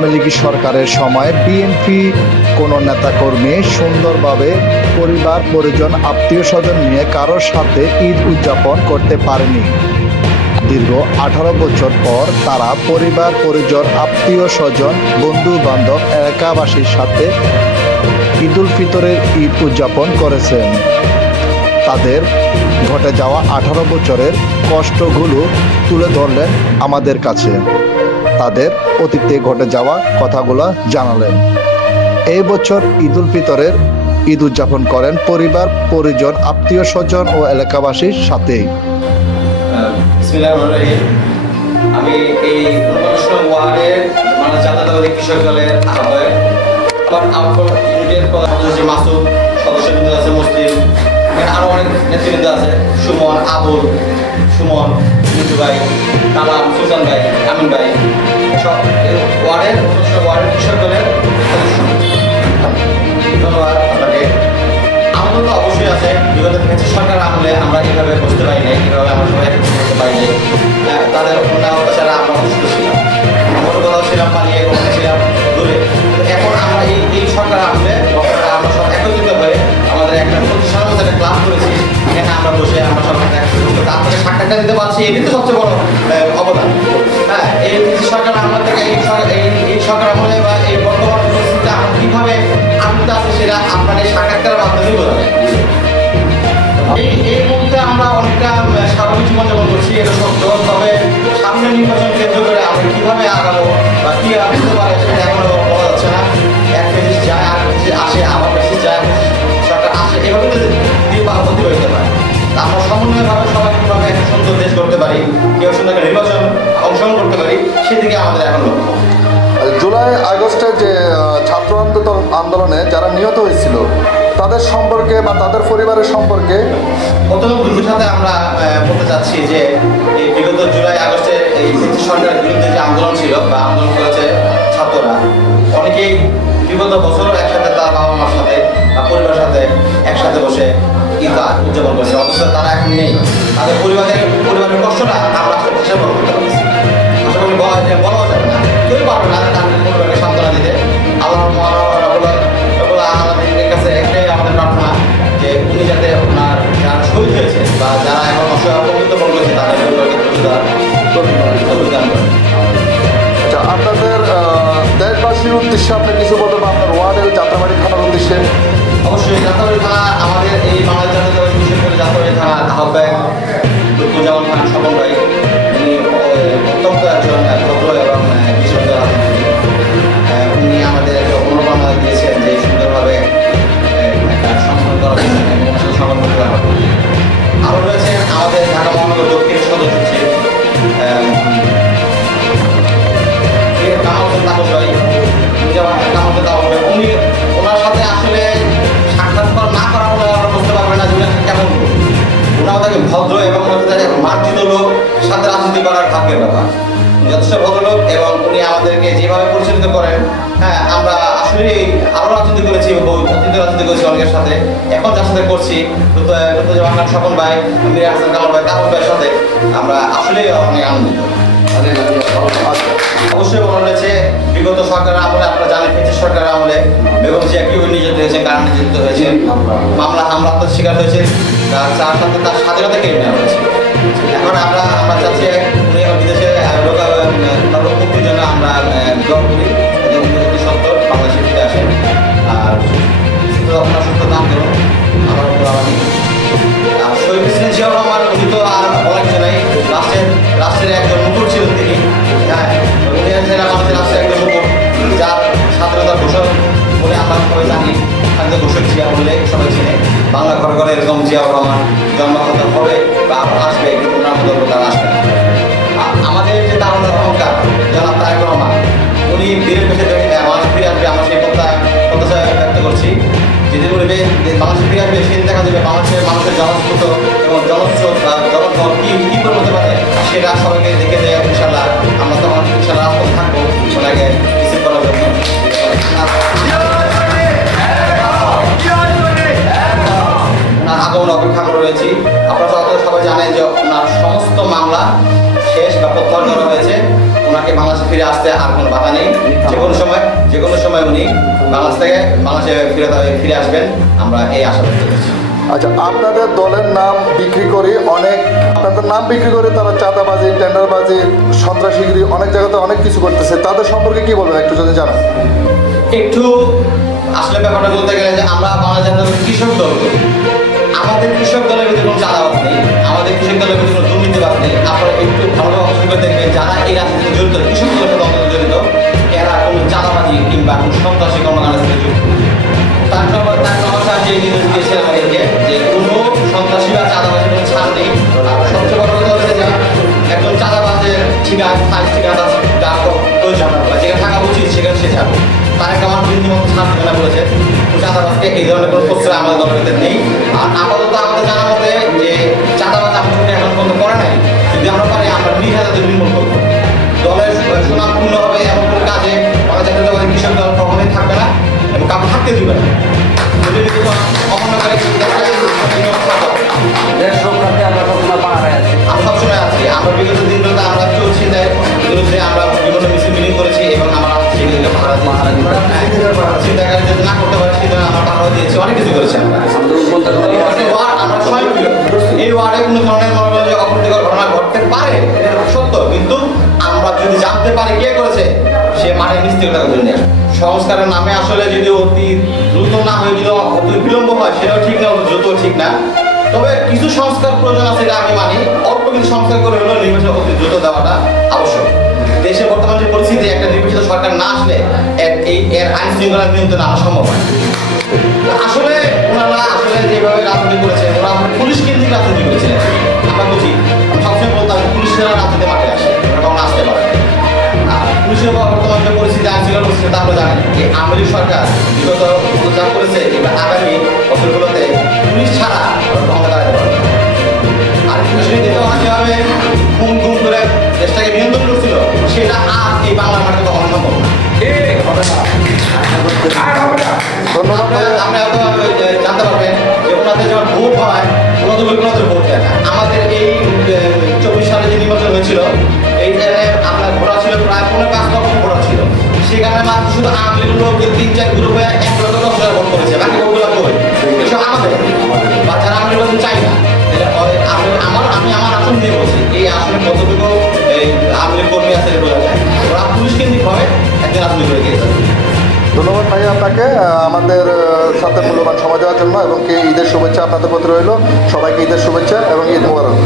আওয়ামী লীগ সরকারের সময় বিএনপি কোনো নেতাকর্মী সুন্দরভাবে পরিবার, পরিজন আত্মীয় স্বজন নিয়ে কারোর সাথে ঈদ উদযাপন করতে পারেনি। দীর্ঘ আঠারো বছর পর তারা পরিবার, পরিজন আত্মীয় স্বজন বন্ধু বান্ধব এলাকাবাসীর সাথে ঈদুল ফিতরের ঈদ উদযাপন করেছেন। তাদের ঘটে যাওয়া আঠারো বছরের কষ্টগুলো তুলে ধরলেন আমাদের কাছে। তাদের অতীতে ঘটে যাওয়া কথাগুলো জানালেন এই বছর ঈদুল ফিতরের ঈদ উদযাপন করেন পরিবার, পরিজন, আত্মীয় স্বজন ও এলাকাবাসীর রহিম। আমি এই কৃষক দলের আহ্বায়ক মাসুদ নেতৃবৃন্দ আছে সুমন, আবুল, সুমন মিন্টু ভাই, কালাম সুলতান ভাই, আমিন ভাই। সব ওয়ার্ডের ওয়ার্ডের কৃষক দলের ধন্যবাদ আপনাকে। আমাদের তো অবশ্যই আছে। বিগত ফেঁচি সরকার আমলে আমরা এইভাবে বসতে পারি নাই এইভাবে আমরা সবাই করতে পারি নাই। তাদের অন্যায় অত্যাচারে আমরা অসুস্থ ছিলাম। ছোট কথাও ছিলাম, পালিয়ে কোথাও ছিলাম দূরে। এখন আমরা এই এই সরকার আমলে আমরা সব একত্রিত হয়ে আমাদের একটা প্রতিষ্ঠানের মধ্যে একটা ক্লাব করেছি। এখানে আমরা বসে আমরা একত্রিত করতে আপনাকে সাক্ষাৎকার দিতে পারছি এটি তো সবচেয়ে বড় অবদান। হ্যাঁ এই সরকার আমল থেকে, এই সরকার এই সরকার আমলে বা এই বর্তমান পরিস্থিতিতে আমরা কীভাবে আনন্দ আছে সেটা আপনার এই সাক্ষাৎকারের মাধ্যমেই বোঝা যায়। এই এই মুহূর্তে আমরা অনেকটা স্বাভাবিক জীবনযাপন করছি, এটা সত্য তবে সামনে নির্বাচন কেন্দ্র করে আমরা কীভাবে আগাবো বা কি আসতে পারে সেটা এখনও বলা যাচ্ছে না। এক ফেজিস যায়, আর আসে, আবার এভাবে দিয়ে বা হতে হতে পারে আমরা সমন্বয়ভাবে সবাই কীভাবে একটা সুন্দর দেশ করতে পারি কেউ সুন্দর একটা নির্বাচন অংশগ্রহণ করতে পারি সেদিকে আমাদের এখন লক্ষ্য। জুলাই আগস্টে যে ছাত্র আন্দোলন আন্দোলনে যারা নিহত হয়েছিল তাদের সম্পর্কে বা তাদের পরিবারের সম্পর্কে প্রথম দুটোর সাথে আমরা বলতে চাচ্ছি যে এই বিগত জুলাই আগস্টে এই সরকারের বিরুদ্ধে যে আন্দোলন ছিল বা আন্দোলন করেছে ছাত্ররা অনেকেই বিগত বছরও একসাথে বসে ঈদ উদযাপন করেছে? অথচ তারা এখন নেই। তাদের পরিবারের পরিবারের কষ্টটা আমরা আসলে করতে পারছি করি বলা যাবে না। কেউ পারবে না তাদের পরিবারকে সান্ত্বনা দিতে। আল্লাহ কাছে একটাই আমাদের প্রার্থনা যে উনি যাতে ওনার যারা শহীদ হয়েছে বা যারা এখন অসহায় অবমৃত বন করেছে তাদের পরিবারকে প্রতিদান আচ্ছা আপনাদের দেশবাসীর উদ্দেশ্যে আপনি কিছু বলবেন আপনার ওয়ার্ডের যাত্রাবাড়ি থানার উদ্দেশ্যে। অবশ্যই যাত্রাবাড়ি থানা আমাদের এই তাকে ভদ্র এবং ওনাদের মার্জিত লোক সাথে রাজনীতি করার ভাগ্যের ব্যাপার। যথেষ্ট ভদ্রলোক এবং উনি আমাদেরকে যেভাবে পরিচালিত করেন হ্যাঁ আমরা আসলে আরও রাজনীতি করেছি বহু অতীত রাজনীতি করেছি অনেকের সাথে। এখন যার সাথে করছি খান স্বপন ভাই মির হাসান কামাল ভাই তাপস ভাইয়ের সাথে আমরা আসলেই অনেক আনন্দিত। অবশ্যই মনে রয়েছে বিগত সরকারের আমলে আপনারা জানেন ফেঁচি সরকারের আমলে বেগম জিয়া কীভাবে নির্যাতিত হয়েছে কারণ নির্যাতিত হয়েছে মামলা হামলা তো শিকার হয়েছে। তার তার সাথে তার স্বাধীনতা আমরা আমরা চাচ্ছি জন্য আমরা দোয়া করি। সত্তর বাংলাদেশে ফিরে আসেন। আর আপনার বাংলা ঘরে ঘরে এরকম জিয়াউর রহমান জন্মকথা হবে বা আসবে, কিন্তু তারা আসবে আমাদের যে তারুণের অহংকার, জনাব তারেক রহমান, উনি বীরের পেশে মানুষ ফিরে আসবে, আমরা সেই কথা, প্রত্যাশা ব্যক্ত করছি। যেদিন উনি বাংলাদেশে ফিরে আসবে, সেদিন দেখা যাবে বাংলাদেশের মানুষের জনস্রোত এবং জনস্রোত বা জনগণ কি কি করে হতে পারে, সেটা সবাইকে দেখে দেয় ইনশাল্লাহ আমরা তখন ইনশাল্লাহ থাকব ওনাকে রিসিভ করার জন্য। ওনার অপেক্ষা করে রয়েছি। আপনারা তো সবাই জানেন যে ওনার সমস্ত মামলা শেষ বা প্রত্যাহার করা হয়েছে। ওনাকে বাংলাদেশে ফিরে আসতে আর কোনো বাধা নেই। যে কোনো সময় যে কোনো সময় উনি বাংলাদেশ থেকে বাংলাদেশে ফিরে ফিরে আসবেন। আমরা এই আশা ব্যক্ত করছি। আচ্ছা আপনাদের দলের নাম বিক্রি করে অনেক আপনাদের নাম বিক্রি করে তারা চাঁদাবাজি টেন্ডারবাজি সন্ত্রাসীগিরি অনেক জায়গাতে অনেক কিছু করতেছে। তাদের সম্পর্কে কি বলবেন? একটু যদি জানান। একটু আসলে ব্যাপারটা বলতে গেলে যে আমরা বাংলাদেশ জাতীয় কৃষক দল। আমাদের কৃষক দলের ভিতরে কোনো চাঁদাবাজ নেই। আমাদের কৃষক দলের ভিতরে কোনো দুর্নীতিবাদ নেই। আপনারা একটু ভালোভাবে অবশ্যই দেখবেন যারা এই রাজনীতিতে জড়িত, কৃষক দলের সাথে অন্তত জড়িত, এরা কোনো চাঁদাবাজি কিংবা কোনো সন্ত্রাসী কর্মকাণ্ডের সাথে যুক্ত তার তার সমস্যা যে আমাদেরকে যে কোনো সন্ত্রাসী বা চাঁদাবাজি কোনো ছাড় নেই। আর সবচেয়ে বড় কথা হচ্ছে যে একজন চাঁদাবাজের ঠিকানা প্রয়োজন বা যেখানে থাকা উচিত সেখানে সে যাবে তার একটা আমার মতো ছাড় বলেছে চাঁদাবাজকে এই ধরনের কোনো প্রশ্রয় আমাদের দলের নেই। আর আপাতত আমাদের জানা মতে যে চাঁদাবাজ আমাদের এখন পর্যন্ত করে নাই, যদি আমরা পারি, আমরা নিজ হাতে নির্মূল করতে অনেক কিছু ধরনের ঘটনা পারে এটা কিন্তু আমরা যদি জানতে পারি কে করেছে সে ধরে সংস্কারের নামে আসলে যদি অতি দ্রুত না হয়ে যদি অতি বিলম্ব হয়, সেটাও ঠিক না দ্রুত ঠিক না। তবে কিছু সংস্কার প্রয়োজন আছে, এটা আমি মানি। অল্প কিছু সংস্কার করে হলেও নির্বাচন অতি দ্রুত দেওয়াটা আবশ্যক। দেশে বর্তমান যে পরিস্থিতি, একটা নির্বাচিত সরকার না আসলে এই এর আইন শৃঙ্খলা নিয়ন্ত্রণ আনা সম্ভব। হয় আসলে ওনারা আসলে যেভাবে রাজনীতি করেছে ওরা পুলিশ কেন্দ্রিক রাজনীতি করেছিলেন। আমরা বুঝি, সবসময় বলতাম পুলিশেরা রাজনীতি মাঠে আসে ওরা আসতে পারে পুলিশের বর্তমান যে পরিস্থিতি আইন শৃঙ্খলা পরিস্থিতি তা আমরা জানি যে আওয়ামী সরকার বিগত যা করেছে, এবার আগামী বছরগুলোতে পুলিশ ছাড়া জানতে পারবেন ওনাদের যখন ভোট হয় ওনাদের ওনাদের ভোট দেয় না আমাদের এই চব্বিশ সালে যে নির্বাচন হয়েছিল এই আপনার ভোটার ছিল প্রায় পনেরো পাঁচ লক্ষ ভোটার ছিল সেখানে মাত্র শুধু তিন চার গ্রুপে এক হাজার ভোট করেছে বাকি ভোটগুলো কই এসব আমাদের আমি চাই না আমি- আমার আমি আমার আসন বলছি এই আসনে কতটুকু এই আওয়ামী কর্মী আছে বোঝা যায় ওরা পুলিশ কেন্দ্রিক হবে একজন রাজনীতি করে গিয়েছে। ধন্যবাদ ভাই আপনাকে আমাদের সাথে মূল্যবান সময় দেওয়ার জন্য এবং কি ঈদের শুভেচ্ছা আপনাদের প্রতি রইল। সবাইকে ঈদের শুভেচ্ছা এবং ঈদ মোবারক।